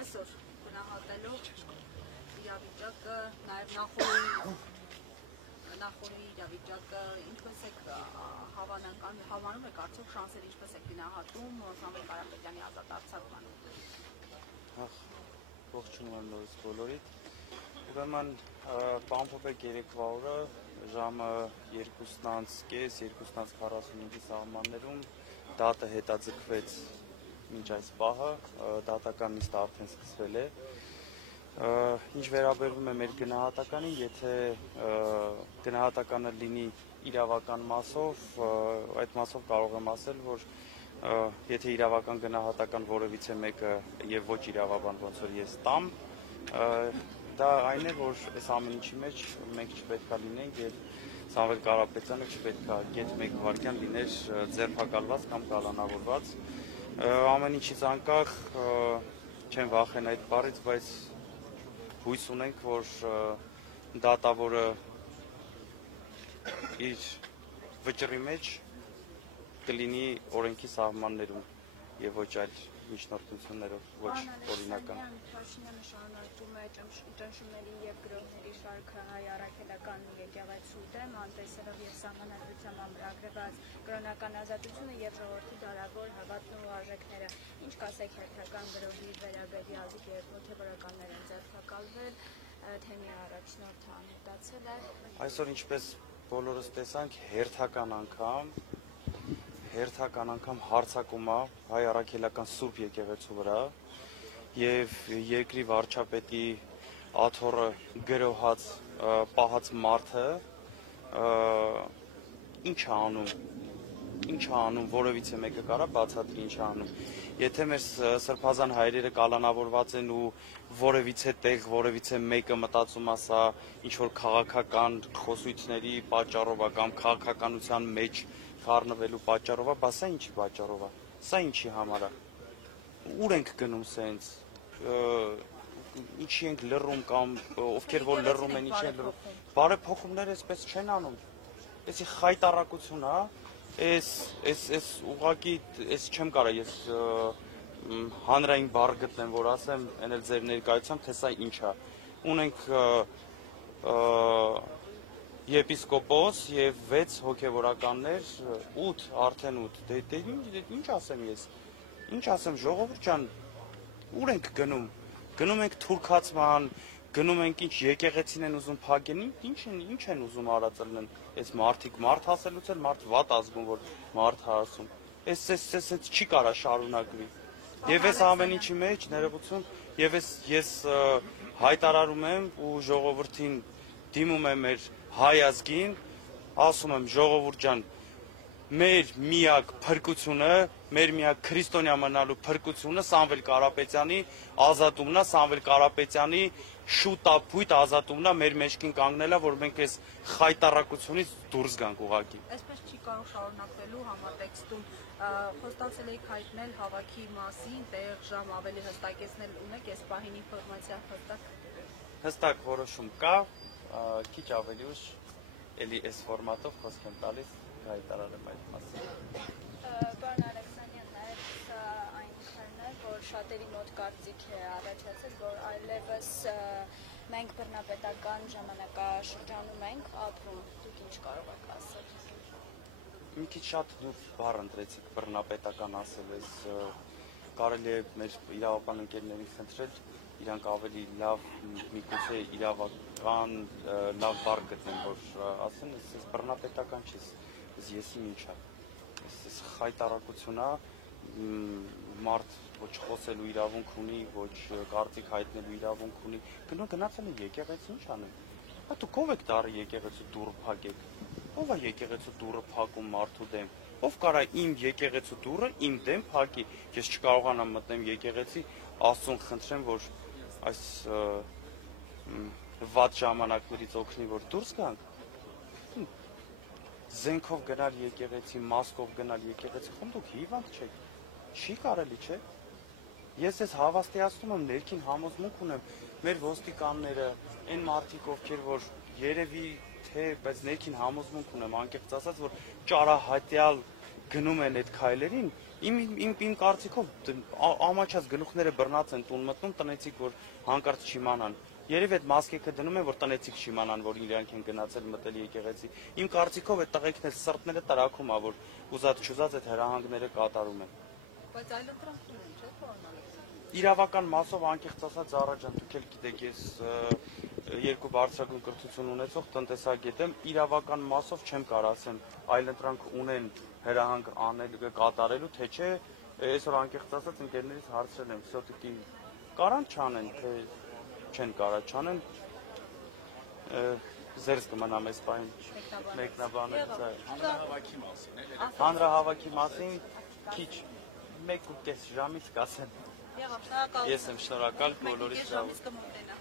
Այսօր գնահատելով իրավիճակը, նաև նախորդի իրավիճակը, ինչպես եք հավանում եք արդյոք շանսերը ինչպես եք գնահատում Սամվել Կարապետյանի ազատ արձակմանը։ Ողջունում եմ նորից բոլորիդ։ Ուրեմն պամփոփեք երեկվա օրը ժամը 2:30, 2:45-ի սահմաններում դատը հետաձգվեց մինչ այս պահը, դատական նիստը արդեն սկսվել է։ Ինչ վերաբերվում է մեր գնահատականին, եթե գնահատականը լինի իրավական մասով, այդ մասով կարող եմ ասել, որ եթե իրավական գնահատական որևիցե մեկը եւ ոչ իրավաբան ոնց որ ես տամ, դա այն է, որ այս ամեն ինչի մեջ մենք չպետք է լինենք եւ Սամվել Կարապետյանը չպետք է գեթ 1 վայրկյան լիներ ձերբակալված կամ կալանավորված։ Ամեն ինչից անկախ չեմ վախեն այդ բառից, բայց հույս ունենք, որ դատավորը իր վճռի մեջ կլինի օրենքի սահմաններում եւ ոչ այլ միջնորդություններով, ոչ օրինական։ Փաշինյանը շարունակում է ճնշումների եւ գրոհների շարքը հայ առաքելական եկեղեցու դեմ, անտեսելով եւ սահմանադրությամբ ամրագրված կրոնական ազատությունը եւ ժողովրդի դարավոր հավատն ու արժեքները։ Ինչ կասեք հերթական գրոհի վերաբերյալ, երբ հոգեվորականներ են ձերբակալվել, թեմի առաջնորդը անհետացել է։ Այսօր ինչպես բոլորս տեսանք, հերթական անգամ հարձակում է հայ առաքելական Սուրբ եկեղեցու վրա եւ երկրի վարչապետի աթոռը գրոհած պահած մարդը ինչ է անում, որևիցե մեկը կարա բացատրի ինչ է անում։ Եթե մեր սրբազան հայրերը կալանավորված են ու որևիցե տեղ, որևիցե մեկը մտածում է սա ինչ որ քաղաքական խոսույթների պատճառով կամ քաղաքականության մեջ խառնվելու պատճառով, բա սա ինչի պատճառով է, սա ինչի համար է, ուր ենք գնում սենց, ինչի ենք լռում կամ ովքեր որ լռում են, ինչ են լռում, բարեփոխումներ այսպես չեն անում, էսի խայտառակություն է, այս ուղղակի այս չեմ կարա ես հանրային բառ գտնեմ, որ ասեմ, այն էլ ձեր ներկայությամբ, թե սա ինչ է, ունենք եպիսկոպոս եւ 6 հոգեվորականներ, 8, արդեն 8, դե ինչ ասեմ ես, ինչ ասեմ ժողովուրդ ջան, ուր ենք գնում, գնում ենք թուրքացման, գնում ենք ինչ եկեղեցին են ուզում փակեն, ինչ են ուզում արածելն, այս մարդիկ մարդ ասելուց էլ մարդ վատ ազգում, որ մարդ ասում, այս չի կարա շարունակվի, եւ այս ամեն ինչի մեջ ներողություն, եւ ես հայտարարում եմ ու ժողովրդին դիմում եմ մեր հայ ազգին, ասում եմ ժողովուրդ ջան, մեր միակ փրկությունը, մեր միակ քրիստոնյա մնալու փրկությունը Սամվել Կարապետյանի ազատումն է, Սամվել Կարապետյանի շուտապույտ ազատումն է, մեր մեջքին կանգնելա, որ մենք այս խայտառակությունից դուրս գանք ուղղակի։ Այսպես չի կարող շարունակվելու համատեքստում խոստացել եք հայտնել հավաքի մասին, տեղ, ժամ ավելի հստակեցնել ունեք այս պահին ինֆորմացիա հստակ որոշում կա, քիչ ավելի ուշ էլի այս ֆորմատով խոսք եմ տալիս հայտարարեմ այդ մասին։ Պարոն Ալեքսանյան, նաև այն քարն է, որ շատերի մոտ կարծիք է առաջացել, որ այլևս մենք բռնապետական ժամանակաշրջանում ենք ապրում, դուք ինչ կարող եք ասել։ Մի քիչ շատ դուր բառ ընտրեցիք բռնապետական ասել, այս կարելի է մեր իրավապան ընկերներին խնդրել, իրանք ավելի լավ միգուցե իրավական լավ բառ գտնեն, որ ասեն, այս բռնապետական չի, եսի ինչ է, այս խայտառակություն է, մարդ ոչ խոսելու իրավունք ունի, ոչ կարծիք հայտնելու իրավունք ունի, գնացել է եկեղեցի ինչ անեն, դուք ով եք դարը եկեղեցու դուռը փակեք, ով է եկեղեցու դուռը փակում մարդու դեմ, ով կարա իմ եկեղեցու դուռը իմ դեմ փակի, ես չկարողանամ մտնեմ եկեղեցի, Աստծուն խնդրեմ, որ այս վատ ժամանակներից օգնի, որ դուրս գանք, զենքով գնալ եկեղեցի, մասկով գնալ եկեղեցի, խոմ դուք հիվանդ չեք, չի կարելի չէ, ես ես հավաստիացնում եմ, ներքին համոզմունք ունեմ, մեր ոստիկանները, այն մարդիկ, ովքեր որ երևի թե, բայց ներքին համոզմունք ունեմ, անկեղծ ասած, որ ճարահատյալ գնում են այդ քայլերին, Իմ կարծիքով ամաչած գլուխները բռնած են տուն մտնում տնեցիք, որ հանկարծ չիմանան։ Երևի այդ մասկեքը դնում են, որ տնեցիք չիմանան, որ իրանք են գնացել մտել եկեղեցի։ Իմ կարծիքով այդ տղեկն էլ սրտները տրաքում ա, որ ուզած-չուզած այդ հրահանգները կատարում են։ Բայց այլընտրանք ունեն, չէ՞ պարոն։ Իրավական մասով անկեղծ ասած Զարաջան, դուք էլ գիտեք, ես երկու բարձրագույն կրթություն ունեցող տնտեսագետ եմ, իրավական մասով չեմ կարող ասեմ, այլընտրանք ունեն հրահանգ անել կատարելու, թե չէ, այսօր անկեղծ ասած ընկերներից հարցրել եմ, все-таки կարան չանեն, թե չեն կարող չանեն, զերծ կմնամ այս պահին մեկնաբանել։ Հանրահավաքի մասին էլ Հանրահավաքի մասին քիչ 1.5 ժամից կասեմ։ Եղավ, շնորհակալ։ Ես եմ շնորհակալ բոլորիս։ Ժամից կմտնենա։